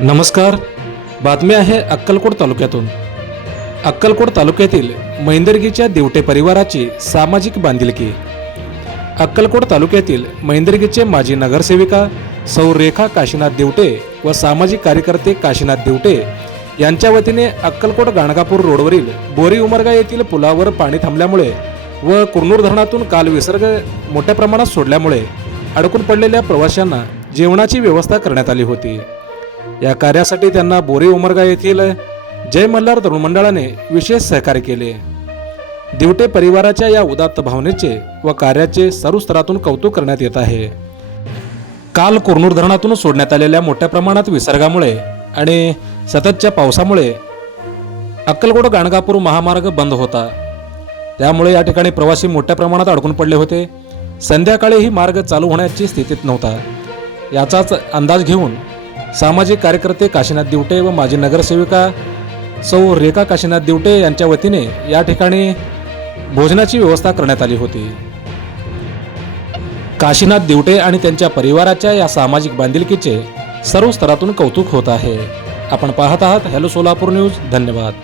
नमस्कार. बातमी आहे अक्कलकोट तालुक्यातून. अक्कलकोट तालुक्यातील मैंदर्गीच्या देवटे परिवाराची सामाजिक बांधिलकी. अक्कलकोट तालुक्यातील मैंदर्गीचे माजी नगरसेविका सौ रेखा काशीनाथ देवटे व सामाजिक कार्यकर्ते काशीनाथ देवटे यांच्या वतीने अक्कलकोट गाणगापूर रोडवरील बोरी उमरगा येथील पुलावर पाणी थांबल्यामुळे व कुरनूर धरणातून काल विसर्ग मोठ्या प्रमाणात सोडल्यामुळे अडकून पडलेल्या प्रवाशांना जेवणाची व्यवस्था करण्यात आली होती. या कार्यासाठी त्यांना बोरी उमरगा येथील जय मल्हार तरुण मंडळाने विशेष सहकार्य केले. दिवटे परिवाराच्या या उदात्त भावनेचे व कार्याचे सर्व स्तरातून कौतुक करण्यात येत आहे. काल कुरनूर धरणातून सोडण्यात आलेल्या मोठ्या प्रमाणात विसर्गामुळे आणि सततच्या पावसामुळे अक्कलकोट गाणगापूर महामार्ग बंद होता. त्यामुळे या ठिकाणी प्रवासी मोठ्या प्रमाणात अडकून पडले होते. संध्याकाळीही मार्ग चालू होण्याची स्थितीत नव्हता. याचाच अंदाज घेऊन सामाजिक कार्यकर्ते काशीनाथ दिवटे व माजी नगरसेविका सौ रेखा काशीनाथ दिवटे यांच्या वतीने या ठिकाणी भोजनाची व्यवस्था करण्यात आली होती. काशीनाथ दिवटे आणि त्यांच्या परिवाराच्या या सामाजिक बांधिलकीचे सर्व स्तरातून कौतुक होत आहे. आपण पाहत आहात हॅलो सोलापूर न्यूज. धन्यवाद.